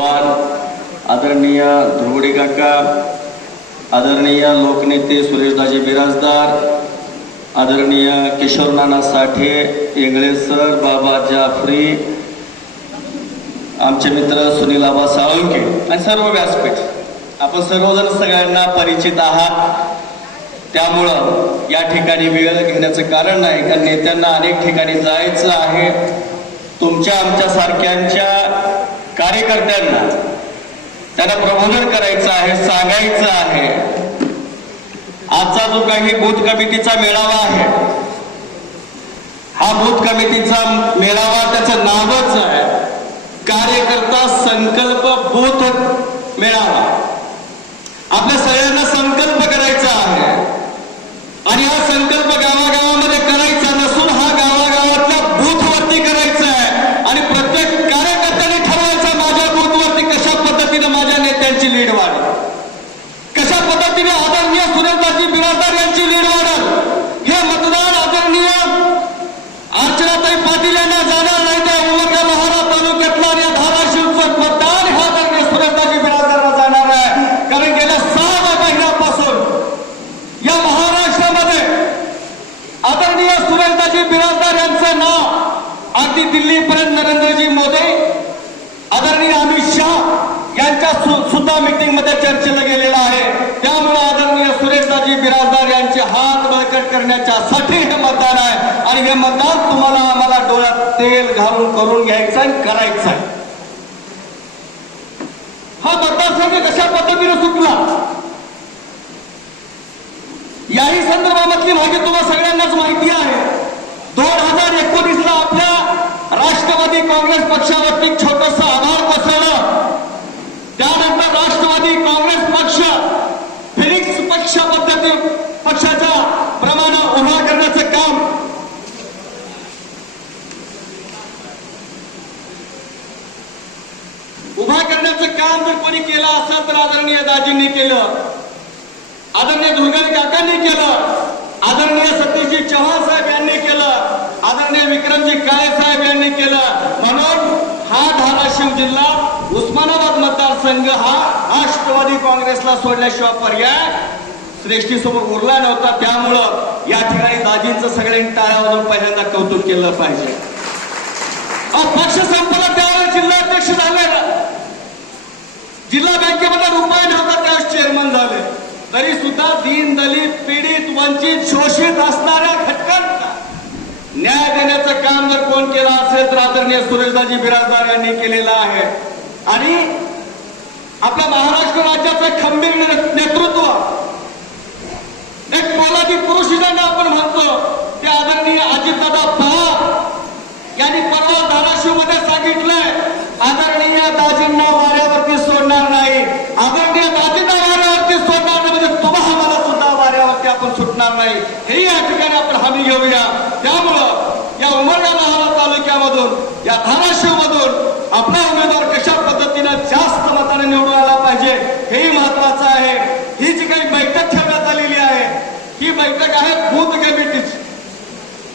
आदरणीय ध्रुवडे काका, आदरणीय लोकनेते सुरेशदाजी बिराजदार, आदरणीय किशोर नाना साठे, इंगळे सर, बाबा जाफरी, आमचे मित्र सुनील आबा साळुंके आणि सर्व व्यासपीठ, आपण सर्वजण सगळ्यांना परिचित आहात. त्यामुळं या ठिकाणी वेळ घेण्याचं कारण नाही, कारण नेत्यांना अनेक ठिकाणी जायचं आहे. तुमच्या आमच्या सारख्यांच्या कार्यकर्त्यांना त्यांना प्रबोधन करायचं आहे, सांगायचं आहे. आजचा जो काही बूथ कमिटीचा मेळावा आहे, हा बूथ कमिटीचा मेळावा त्याचं नावच आहे कार्यकर्ता संकल्प बूथ मेळावा. आपल्या सगळ्यांना संकल्प करायचा आहे आणि हा संकल्प गावागावामध्ये करायचा नसून हा गावागावातल्या बूथवरती करायचा आहे आणि प्रत्येक कार्यकर्त्याने ठरवायचा माझ्या बूथवरती कशा पद्धतीने माझ्या नेत्यांची लीड वाढेल, कशा पद्धतीने आदरणीय सुरेशदाजी बिराजदार यांची लीड वाढेल. हे मतदान आदरणीय अर्चनाताई पाटील यांना जाणार नाही, त्या उमरगा लोहारा तालुक्यातला आणि धाराशिवचं मतदान हे आदरणीय सुरेशदाजी बिराजदारांना जाणार आहे. कारण गेल्या 6 महिन्यापासून या महाराष्ट्रामध्ये आदरणीय सुरेशदाजी बिराजदार यांचं नाव अगदी दिल्लीपर्यंत नरेंद्रजी मोदी, आदरणीय अमित शाह यांच्या सुद्धा मीटिंग मध्ये चर्चेला गेलेला आहे. त्यामुळे आदरणीय सुरेशदाजी बिराजदार यांचे हात बळकट करण्याच्यासाठी हे मतदान आहे आणि हे मतदान तुम्हाला आम्हाला डोळ्यात तेल घालून करून घ्यायचं आणि करायचं आहे. हा मतदारसंघ कशा पद्धतीने सुटला याही संदर्भातली माहिती तुम्हाला सगळ्यांनाच माहिती आहे. 2019 ला आपल्या राष्ट्रवादी काँग्रेस पक्षावरती छोटस आभार कोसळलं. त्यानंतर राष्ट्रवादी काँग्रेस पक्ष फिनिक्स पक्षाच्या प्रमाणे उभा करण्याचं काम जर कोणी केलं असेल तर आदरणीय दाजींनी केलं, आदरणीय दुर्गाजी काकांनी केलं, आदरणीय सतीशजी चव्हाण साहेब यांनी केलं, आदरणीय विक्रमजी काळे साहेब यांनी केलं. म्हणून हा धाराशिव जिल्हा उस्मानाबाद मतदारसंघ हा राष्ट्रवादी काँग्रेसला सोडल्याशिवाय पर्याय श्रेष्ठीसमोर उरला नव्हता. त्यामुळं या ठिकाणी दाजींचं सगळ्यांनी टाळ्या वाजवून पहिल्यांदा कौतुक केलं पाहिजे. पक्ष संपला त्यावेळेस जिल्हाध्यक्ष झाले, जिल्हा बँकेमध्ये रुपये नव्हता त्यावेळेस चेअरमन झाले. तरी सुद्धा दीन दलित पीडित वंचित शोषित असणाऱ्या घटकांना न्याय देण्याचं काम जर कोण केलं असेल तर आदरणीय सुरेशदाजी बिराजदार यांनी केलेलं आहे. आणि आपल्या महाराष्ट्र राज्याचं खंबीर नेतृत्व, एक पोलादी पुरुष ज्यांना आपण म्हणतो, ते आदरणीय अजितदादा पवार यांनी परवा धाराशिव मध्ये सांगितलंय, आदरणीय दाजींना वाऱ्यावरती सोडणार नाही, आदरणीय दाजींना वाऱ्यावरती सोडणार नाही, म्हणजे तुम्हाला मला सुद्धा वाऱ्यावरती आपण सुटणार नाही, हे या ठिकाणी आपण हमी घेऊया. त्यामुळं या उमरगा लोहारा तालुक्यामधून, या धाराशिव मधून आपला उमेदवार कशा पद्धतीने जास्त मताने निवडून आला पाहिजे हेही महत्वाचं आहे. ही जी काही बैठक ठेवण्यात आलेली आहे, ही बैठक आहे बूथ कमिटीची.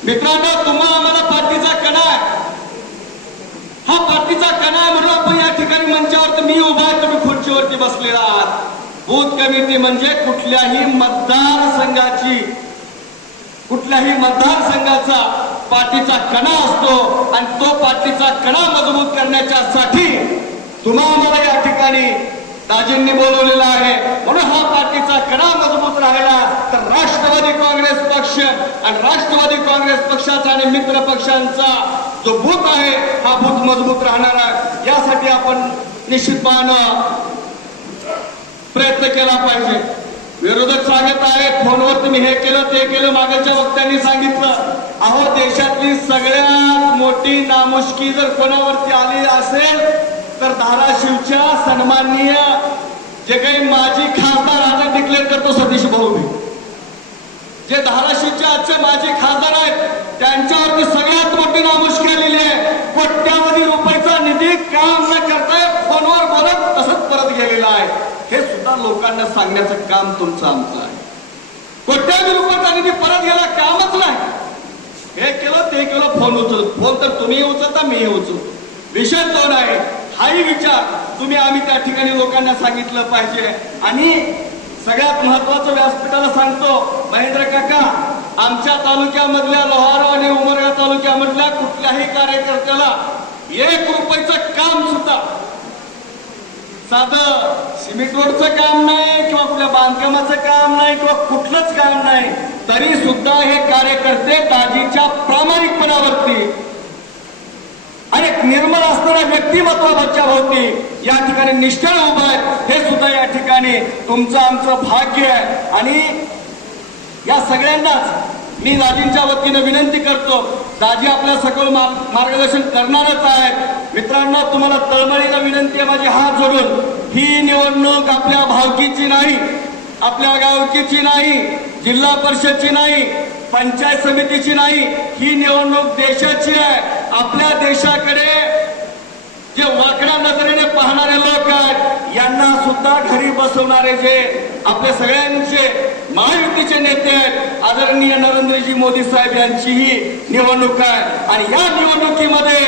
मित्रांनो, तुम्हाला आम्हाला पार्टीचा कणा आहे, हा पार्टीचा कणा आहे म्हणून आपण या ठिकाणी मंचावरती मी उभा आहे, तुम्ही खुर्चीवरती बसलेला आहात. बूथ कमिटी म्हणजे कुठल्याही मतदारसंघाचा पार्टीचा कणा असतो आणि तो पार्टीचा कणा मजबूत करण्यासाठी तुम्हाला आम्हाला या ठिकाणी दाजींनी बोलवलेला आहे. म्हणून हा पार्टीचा कणा मजबूत राहिला तर राष्ट्रवादी काँग्रेस पक्ष आणि राष्ट्रवादी काँग्रेस पक्षाचा आणि मित्र पक्षांचा जो बूथ आहे हा बूथ मजबूत राहणार आहे. यासाठी आपण निश्चितपणे प्रयत्न केला पाहिजे. विरोधक सांगत आहेत फोनवर तुम्ही हे केलं ते केलं, मागच्या वक्त्यांनी सांगितलं. अहो, देशातली सगळ्यात मोठी नामुष्की जर कोणावरती आली असेल तर धाराशिवच्या सन्माननीय जे काही माजी खासदार आज डिक्लेअर करतो सतीश भाऊ, जे धाराशिवचे आजचे माजी खासदार आहेत त्यांच्यावरती सगळ्यात मोठी नामुष्की आलेली आहे. कोट्यावधी रुपयाचा निधी काम न करता फोनवर बोलत तसंच परत गेलेला आहे. हे सुद्धा लोकांना सांगण्याचं काम तुमचं आमचं आहे. कोट्यावधी रुपयाचा निधी परत गेला, कामच नाही. हे केलं ते केलं, फोन उचल, फोन तर तुम्ही उचलता मीही उचलतो. विषय तो नाही. हाही विचार आम्ही त्या ठिकाणी लोकांना सांगितलं पाहिजे. आणि सगळ्यात महत्वाचं व्यासपीठाला सांगतो, महेंद्र काका, आमच्या तालुक्यामधल्या लोहारा आणि उमरगा तालुक्यामधल्या कुठल्याही कार्यकर्त्याला 1 रुपयाचं काम सुद्धा, साधं सिमेंट रोडचं काम नाही किंवा कुठल्या बांधकामाचं काम नाही किंवा कुठलंच काम नाही, तरी सुद्धा हे कार्यकर्ते दाजीच्या प्रामाणिकपणावरती आणि निर्मळ असणाऱ्या व्यक्तिमत्वाच्या भोवती या ठिकाणी निष्ठा उभा आहे. हे सुद्धा या ठिकाणी तुमचं आमचं भाग्य आहे. आणि या सगळ्यांनाच मी दाजींच्या वतीनं विनंती करतो, दाजी आपल्या सकल मार्गदर्शन करणारच आहेत. मित्रांनो, तुम्हाला तळमळीनं विनंती आहे माझी हात जोडून, ही निवडणूक आपल्या भावकीची नाही, आपल्या गावकीची नाही, जिल्हा परिषदची नाही, पंचायत समितीची नाही, ही निवडणूक देशाची आहे. आपल्या देशाकडे जे वाकड्या नजरेने पाहणारे लोक आहेत, यांना सुद्धा घरी बसवणारे जे आपल्या सगळ्यांचे महायुतीचे नेते आहेत, आदरणीय नरेंद्रजी मोदी साहेब यांची ही निवडणूक आहे. आणि या निवडणुकीमध्ये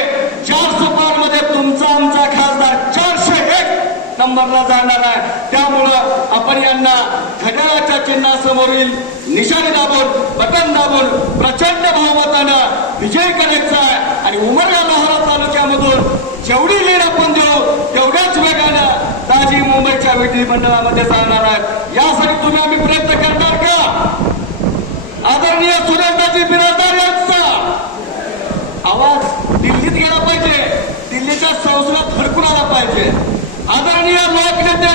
400 मध्ये तुमचा आमचा खासदार 401 नंबरला जाणार आहे. त्यामुळं आपण यांना घड्याळाच्या चिन्हासमोरील निशाणी दाबून, बटन दाबून प्रचंड बहुमतानं विजय करायचा आहे. आणि उमरगा लोहारा तालुक्यामधून जेवढी लीड आपण देऊ तेवढ्याच वेगानं दाजी मुंबईच्या विधिमंडळामध्ये जाणार आहेत. यासाठी तुम्ही आम्ही प्रयत्न करणार का? आदरणीय सुरेशदाजी बिराजदार यांचा आवाज दिल्लीत गेला पाहिजे, दिल्लीच्या संसदेत भडकून आला पाहिजे. आदरणीय लोकनेते